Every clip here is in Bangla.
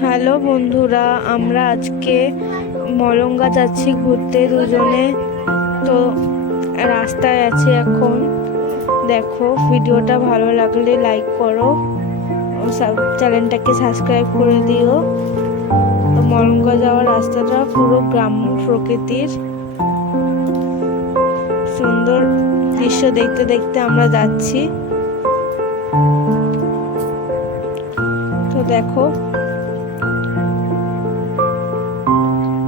হ্যালো বন্ধুরা, আমরা আজকে মলঙ্গা যাচ্ছি ঘুরতে দুজনে। তো রাস্তায় আছি এখন। দেখো, ভিডিওটা ভালো লাগলে লাইক করো, চ্যানেলটাকে সাবস্ক্রাইব করে দিও। তো মলঙ্গা যাওয়ার রাস্তাটা পুরো গ্রাম্য প্রকৃতির সুন্দর দৃশ্য দেখতে দেখতে আমরা যাচ্ছি। তো দেখো,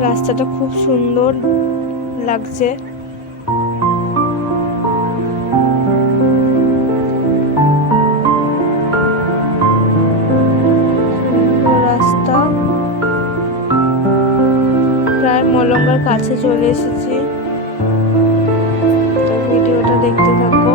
রাস্তাটা খুব সুন্দর লাগছে। রাস্তা, প্রায় মলঙ্গার কাছে চলে এসেছি। তো ভিডিওটা দেখতে থাকো।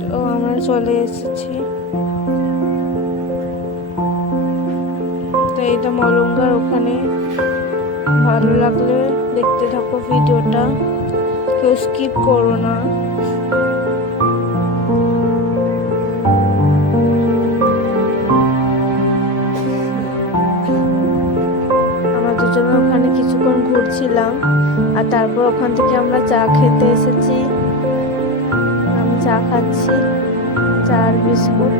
তো আমরা চলে এসেছি। তো এটা মলঙ্গার ওখানে। ভালো লাগলে দেখতে থাকো ভিডিওটা, কেউ স্কিপ করো না। আমরা দুজনে ওখানে কিছুক্ষণ ঘুরছিলাম, আর তারপর ওখান থেকে আমরা চা খেতে এসেছি। আমি চা খাচ্ছি, চা আর বিস্কুট।